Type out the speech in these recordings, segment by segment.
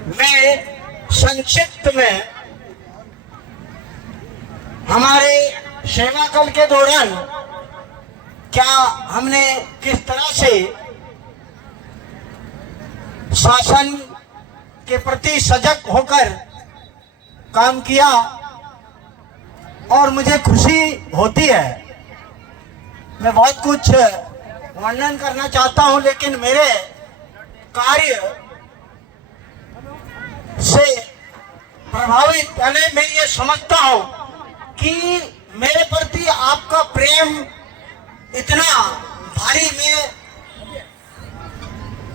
मैं संक्षिप्त में हमारे सेवा काल के दौरान क्या हमने किस तरह से शासन के प्रति सजग होकर काम किया और मुझे खुशी होती है। मैं बहुत कुछ वर्णन करना चाहता हूं, लेकिन मेरे कार्य से प्रभावित यानी मैं ये समझता हूं कि मेरे प्रति आपका प्रेम इतना भारी, मैं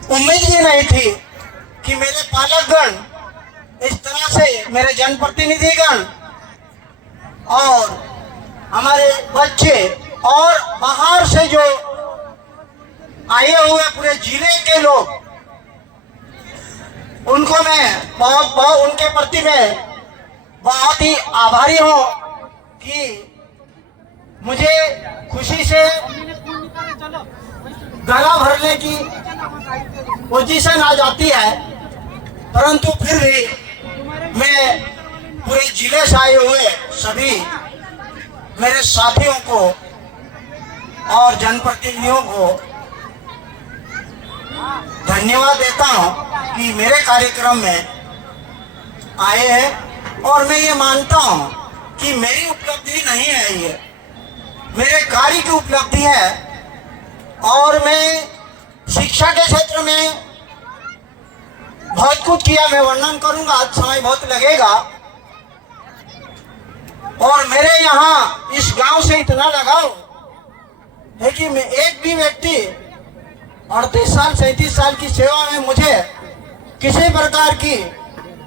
उम्मीद ही नहीं थी कि मेरे पालकगण इस तरह से, मेरे जनप्रतिनिधिगण और हमारे बच्चे और बाहर से जो आए हुए पूरे जिले के लोग, उनको मैं बहुत उनके प्रति मैं बहुत ही आभारी हूं कि मुझे खुशी से गला भरने की पोजीशन आ जाती है, परंतु फिर भी मैं पूरे जिले से आए हुए सभी मेरे साथियों को और जनप्रतिनिधियों को धन्यवाद देता हूं कि मेरे कार्यक्रम में आए हैं। और मैं ये मानता हूं कि मेरी उपलब्धि नहीं है, ये मेरे कार्य की उपलब्धि है। और मैं शिक्षा के क्षेत्र में बहुत कुछ किया, मैं वर्णन करूंगा, आज समय बहुत लगेगा। और मेरे यहाँ इस गांव से इतना लगाव है कि मैं एक भी व्यक्ति 38 साल 37 साल की सेवा में मुझे किसी प्रकार की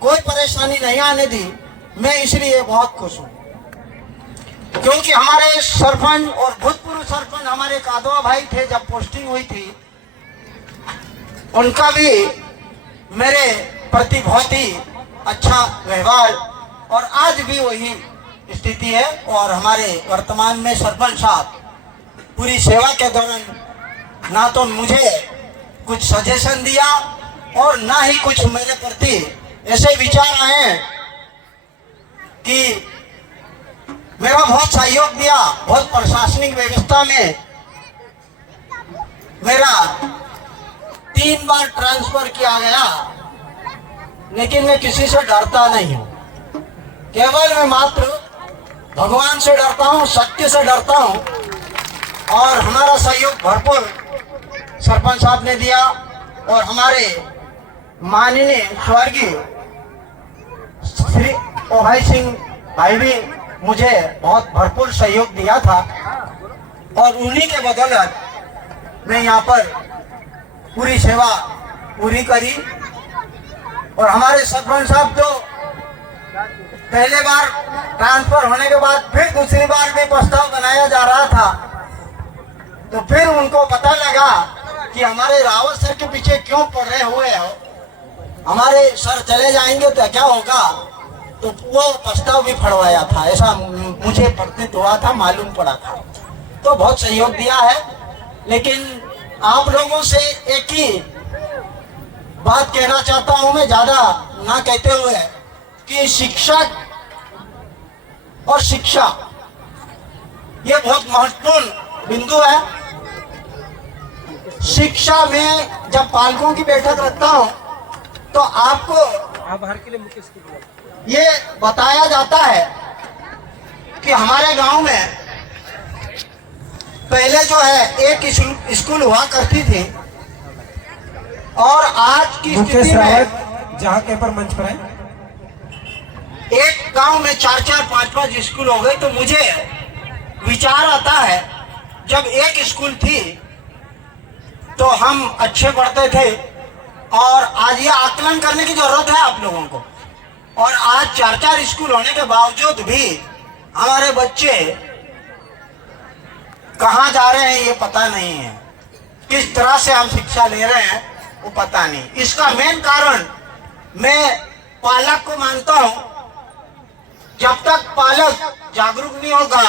कोई परेशानी नहीं आने दी। मैं इसलिए बहुत खुश हूँ, क्योंकि हमारे सरपंच और भूतपूर्व सरपंच हमारे कादवा भाई थे, जब पोस्टिंग हुई थी उनका भी मेरे प्रति बहुत ही अच्छा व्यवहार, और आज भी वही स्थिति है। और हमारे वर्तमान में सरपंच साहब पूरी सेवा के दौरान ना तो मुझे कुछ सजेशन दिया और ना ही कुछ मेरे प्रति ऐसे विचार आए कि मेरा बहुत सहयोग दिया। बहुत प्रशासनिक व्यवस्था में मेरा 3 बार ट्रांसफर किया गया, लेकिन मैं किसी से डरता नहीं हूं। केवल मैं मात्र भगवान से डरता हूं, सत्य से डरता हूं। और हमारा सहयोग भरपूर सरपंच साहब ने दिया, और हमारे माननीय स्वर्गीय श्री ओभाई सिंह भाई भी मुझे बहुत भरपूर सहयोग दिया था। और उन्हीं के बदौलत मैं यहाँ पर पूरी सेवा पूरी करी। और हमारे सरपंच साहब तो पहले बार ट्रांसफर होने के बाद फिर दूसरी बार भी प्रस्ताव बनाया जा रहा था, तो फिर उनको पता लगा कि हमारे रावत सर के पीछे क्यों पड़ रहे हुए हो, हमारे सर चले जाएंगे तो क्या होगा, तो वो प्रस्ताव भी फड़वाया था। ऐसा मुझे प्रतीत हुआ था, मालूम पड़ा था। तो बहुत सहयोग दिया है। लेकिन आप लोगों से एक ही बात कहना चाहता हूं मैं, ज्यादा ना कहते हुए, कि शिक्षक और शिक्षा ये बहुत महत्वपूर्ण बिंदु है। शिक्षा में जब पालकों की बैठक रखता हूं तो आपको ये बताया जाता है कि हमारे गांव में पहले जो है एक स्कूल हुआ करती थी, और आज की स्थिति में जहां के पर मंच पर है, एक गांव में 4-4 5-5 स्कूल हो गए। तो मुझे विचार आता है, जब एक स्कूल थी तो हम अच्छे पढ़ते थे, और आज ये आकलन करने की जरूरत है आप लोगों को। और आज 4-4 स्कूल होने के बावजूद भी हमारे बच्चे कहाँ जा रहे हैं ये पता नहीं है, किस तरह से हम शिक्षा ले रहे हैं वो पता नहीं। इसका मेन कारण मैं पालक को मानता हूं। जब तक पालक जागरूक नहीं होगा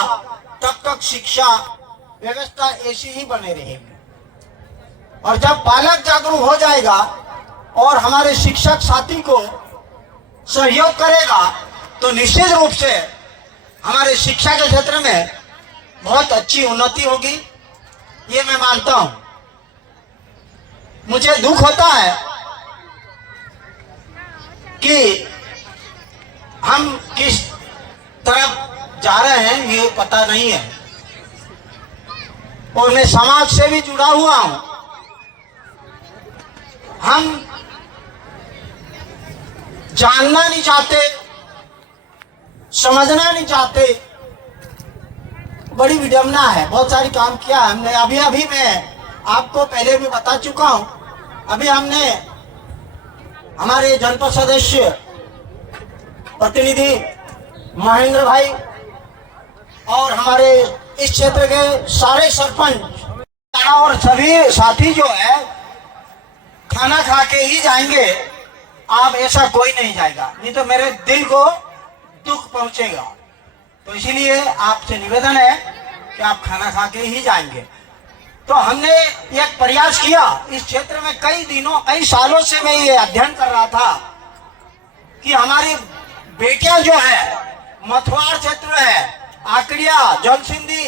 तब तक शिक्षा व्यवस्था ऐसी ही बने रहेगी। और जब पालक जागरूक हो जाएगा और हमारे शिक्षक साथी को सहयोग करेगा तो निश्चित रूप से हमारे शिक्षा के क्षेत्र में बहुत अच्छी उन्नति होगी, ये मैं मानता हूं। मुझे दुख होता है कि हम किस तरफ जा रहे हैं ये पता नहीं है, और मैं समाज से भी जुड़ा हुआ हूं। हम जानना नहीं चाहते, समझना नहीं चाहते, बड़ी विडंबना है। बहुत सारी काम किया हमने, अभी मैं आपको पहले भी बता चुका हूं। अभी हमने हमारे जनपद सदस्य प्रतिनिधि महेंद्र भाई और हमारे इस क्षेत्र के सारे सरपंच और सभी साथी जो है खाना खा के ही जाएंगे, आप ऐसा कोई नहीं जाएगा, नहीं तो मेरे दिल को दुख पहुंचेगा। तो इसीलिए आपसे निवेदन है कि आप खाना खा के ही जाएंगे। तो हमने एक प्रयास किया इस क्षेत्र में, कई सालों से मैं ये अध्ययन कर रहा था कि हमारी बेटियां जो है मथुआर क्षेत्र है, आकड़िया, जलसिंधी,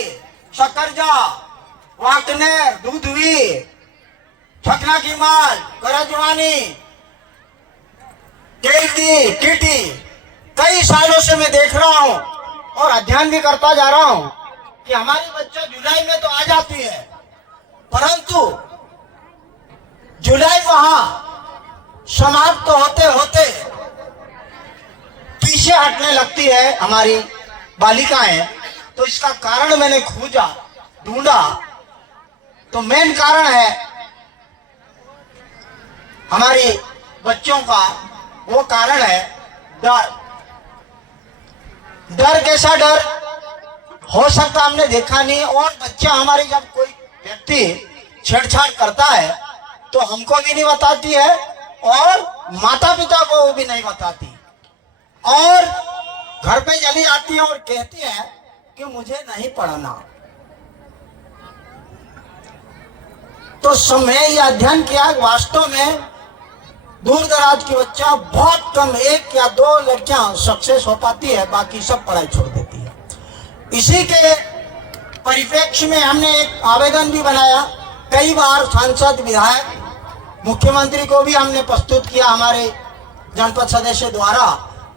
सकरजा, वाकनेर, दूधवी, छकना की माल, करजवानी, केल्दी, कीटी, कई सालों से मैं देख रहा हूं और अध्ययन भी करता जा रहा हूं कि हमारी बच्चा जुलाई में तो आ जाती है, परंतु जुलाई वहां समाप्त होते होते पीछे हटने लगती है हमारी बालिकाएं। तो इसका कारण मैंने खोजा, ढूंढा, तो मेन कारण है हमारी बच्चों का, वो कारण है डर। डर कैसा डर हो सकता हमने देखा नहीं, और बच्चा हमारी जब कोई व्यक्ति छेड़छाड़ करता है तो हमको भी नहीं बताती है और माता पिता को भी नहीं बताती, और घर पे चली जाती है और कहती है कि मुझे नहीं पढ़ना। तो समय यह अध्ययन किया, वास्तव में दूर दराज की बच्चा बहुत कम, 1 या 2 लड़कियां सक्सेस हो पाती है, बाकी सब पढ़ाई छोड़ देती है। इसी के परिप्रेक्ष्य में हमने एक आवेदन भी बनाया, कई बार सांसद, विधायक, मुख्यमंत्री को भी हमने प्रस्तुत किया हमारे जनपद सदस्य द्वारा,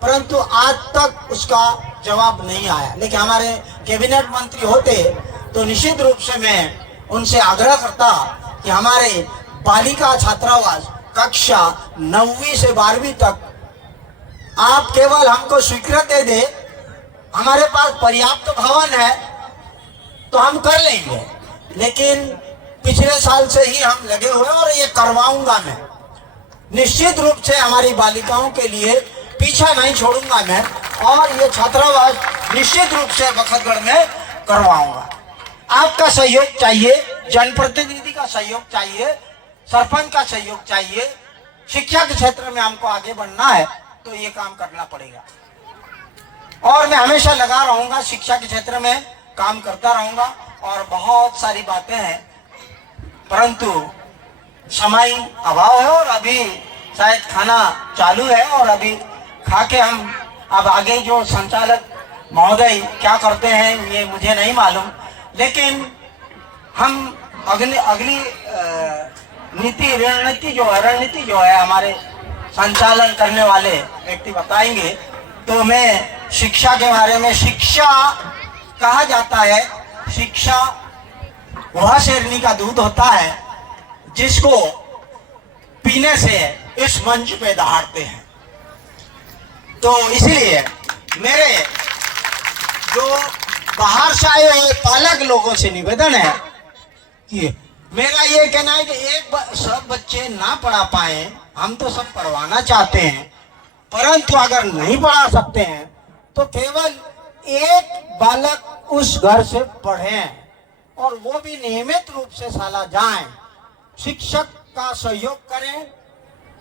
परंतु आज तक उसका जवाब नहीं आया। लेकिन हमारे कैबिनेट मंत्री होते तो निश्चित रूप से मैं उनसे आग्रह करता कि हमारे बालिका छात्रावास कक्षा 9वीं से 12वीं तक आप केवल हमको स्वीकृति दे, हमारे पास पर्याप्त भवन है तो हम कर लेंगे। लेकिन पिछले साल से ही हम लगे हुए और ये करवाऊंगा मैं, निश्चित रूप से हमारी बालिकाओं के लिए पीछा नहीं छोड़ूंगा मैं, और ये छात्रावास निश्चित रूप से बखतगढ़ में करवाऊंगा। आपका सहयोग चाहिए, जनप्रतिनिधि का सहयोग चाहिए, सरपंच का सहयोग चाहिए। शिक्षा के क्षेत्र में हमको आगे बढ़ना है तो ये काम करना पड़ेगा, और मैं हमेशा लगा रहूंगा, शिक्षा के क्षेत्र में काम करता रहूंगा। और बहुत सारी बातें हैं, परंतु समय अभाव है, और अभी शायद खाना चालू है और अभी खा के हम अब आगे जो संचालक महोदय क्या करते हैं ये मुझे नहीं मालूम, लेकिन हम अगली रणनीति जो है हमारे संचालन करने वाले व्यक्ति बताएंगे। तो मैं शिक्षा के बारे में, शिक्षा कहा जाता है, शिक्षा वह शेरनी का दूध होता है जिसको पीने से इस मंच पे दहाड़ते हैं। तो इसलिए मेरे जो बाहर से आए हुए पालक लोगों से निवेदन है कि मेरा ये कहना है कि सब बच्चे ना पढ़ा पाए, हम तो सब पढ़वाना चाहते हैं, परंतु अगर नहीं पढ़ा सकते हैं तो केवल एक बालक उस घर से पढ़ें, और वो भी नियमित रूप से साला जाएं, शिक्षक का सहयोग करें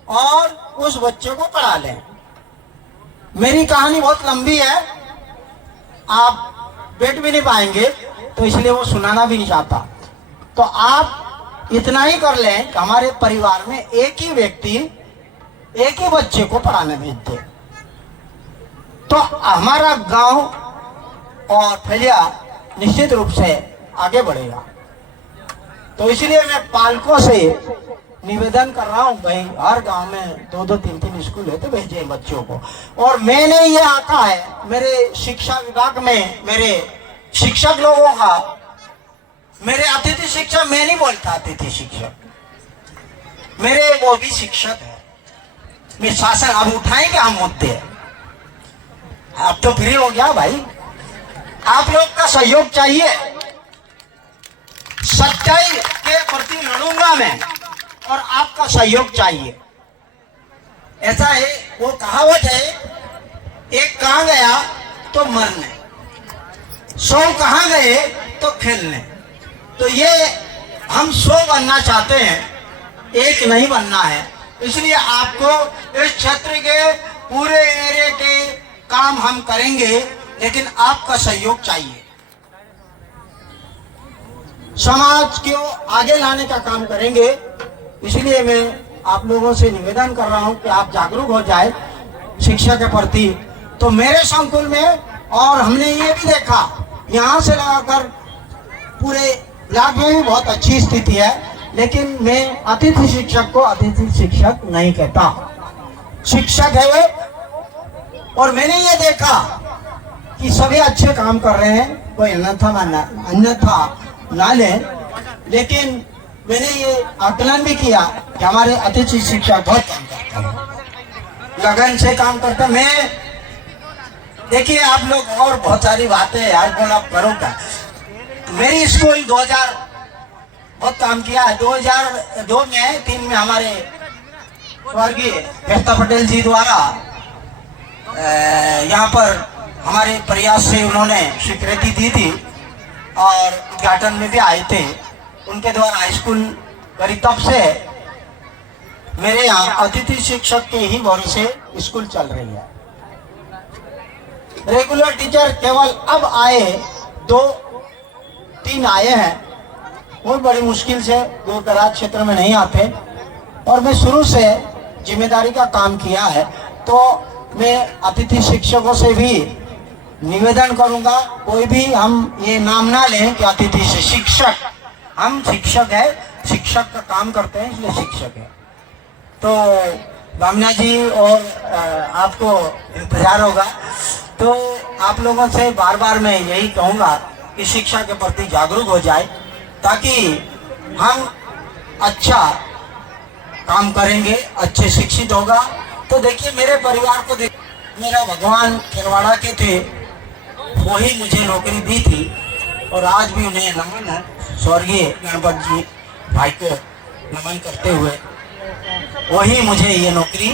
और उस बच्चे को पढ़ा लें। मेरी कहानी बहुत लंबी है, आप बैठ भी नहीं पाएंगे, तो इसलिए वो सुनाना भी नहीं चाहता। तो आप इतना ही कर लें कि हमारे परिवार में एक ही व्यक्ति एक ही बच्चे को पढ़ाने भेजते, तो हमारा गांव और फलिया निश्चित रूप से आगे बढ़ेगा। तो इसलिए मैं पालकों से निवेदन कर रहा हूं, भाई हर गांव में 2-2, 3-3 स्कूल है तो भेजें बच्चों को। और मैंने ये आका है मेरे शिक्षा विभाग में, मेरे शिक्षक लोगों का, मेरे अतिथि शिक्षक, मैं नहीं बोलता अतिथि शिक्षक, मेरे वो भी शिक्षक है। मैं शासन अब उठाएं क्या हम मुद्दे, अब तो फ्री हो गया भाई। आप लोग का सहयोग चाहिए, सच्चाई के प्रति लड़ूंगा मैं और आपका सहयोग चाहिए। ऐसा है, वो कहावत है, एक कहां गया तो मरने, 100 कहां गए तो खेलने। तो ये हम 100 बनना चाहते हैं, एक नहीं बनना है। इसलिए आपको इस क्षेत्र के पूरे एरिया के काम हम करेंगे, लेकिन आपका सहयोग चाहिए। समाज को आगे लाने का काम करेंगे। इसलिए मैं आप लोगों से निवेदन कर रहा हूं कि आप जागरूक हो जाए शिक्षा के प्रति। तो मेरे संकुल में, और हमने ये भी देखा यहाँ से लगाकर पूरे ब्लॉक में भी बहुत अच्छी स्थिति है, लेकिन मैं अतिथि शिक्षक को अतिथि शिक्षक नहीं कहता, शिक्षक है वे। और मैंने ये देखा कि सभी अच्छे काम कर रहे हैं, कोई अन्यथा ना ले, लेकिन मैंने ये आकलन भी किया कि हमारे अतिथि शिक्षक बहुत काम करते हैं, लगन से काम करते हैं। मैं देखिए आप लोग और बहुत सारी बातें यार बोला करो क्या। मेरी स्कूल 2000 बहुत काम किया है। 2002 में 3 में हमारे स्वर्गीय केस्ता पटेल जी द्वारा यहाँ पर हमारे प्रयास से उन्होंने स्वीकृति दी थी और उद्घाटन में भी आए थे। उनके द्वारा हाई स्कूल करी, तब से मेरे यहाँ अतिथि शिक्षक के ही भरोसे स्कूल चल रही है। रेगुलर टीचर केवल अब आए 2-3 आए हैं, बहुत बड़ी मुश्किल से, दूर दराज क्षेत्र में नहीं आते। और मैं शुरू से जिम्मेदारी का काम किया है, तो मैं अतिथि शिक्षकों से भी निवेदन करूंगा, कोई भी हम ये नाम ना लें कि अतिथि से शिक्षक, हम शिक्षक है, शिक्षक का काम करते हैं इसलिए शिक्षक है। तो भावना जी और आपको इंतजार होगा, तो आप लोगों से बार बार मैं यही कहूंगा कि शिक्षा के प्रति जागरूक हो जाए, ताकि हम अच्छा काम करेंगे, अच्छे शिक्षित होगा। तो देखिए मेरे परिवार को देख, मेरा भगवान खिरवाड़ा के थे, वही मुझे नौकरी दी थी और आज भी उन्हें नमन है, स्वर्गीय गणपत जी भाई को नमन करते हुए वही मुझे ये नौकरी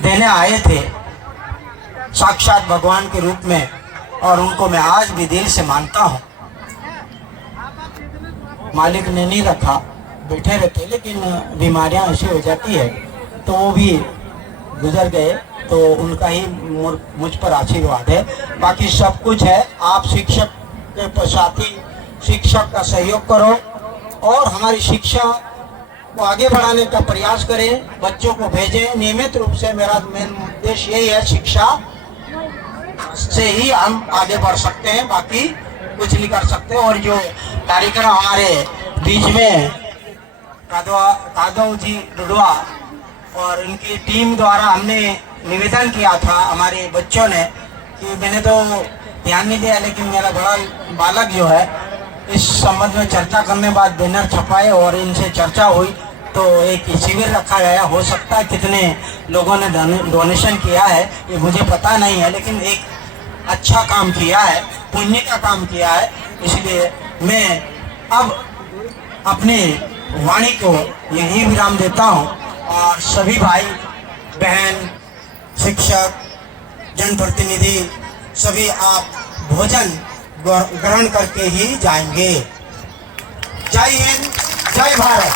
देने आए थे साक्षात भगवान के रूप में, और उनको मैं आज भी दिल से मानता हूँ। मालिक ने नहीं रखा, बैठे रहते, लेकिन बीमारियां ऐसी हो जाती है तो वो भी गुजर गए, तो उनका ही मुझ पर आशीर्वाद है। बाकी सब कुछ है, आप शिक्षक के साथी शिक्षक का सहयोग करो और हमारी शिक्षा को आगे बढ़ाने का प्रयास करें, बच्चों को भेजें नियमित रूप से। मेरा मेन उद्देश्य यही है, शिक्षा से ही हम आगे बढ़ सकते हैं, बाकी कुछ नहीं कर सकते। और जो कार्यक्रम हमारे बीच में कादव जी डुडवा और इनकी टीम द्वारा हमने निवेदन किया था हमारे बच्चों ने, कि मैंने तो ध्यान नहीं दिया, लेकिन मेरा बड़ा बालक जो है इस संबंध में चर्चा करने बाद बैनर छपाए और इनसे चर्चा हुई, तो एक शिविर रखा गया। हो सकता है कितने लोगों ने डोनेशन किया है ये मुझे पता नहीं है, लेकिन एक अच्छा काम किया है, पुण्य का काम किया है। इसलिए मैं अब अपने वाणी को यही विराम देता हूँ और सभी भाई बहन, शिक्षक, जनप्रतिनिधि सभी आप भोजन ग्रहण करके ही जाएंगे। जय हिंद, जय भारत।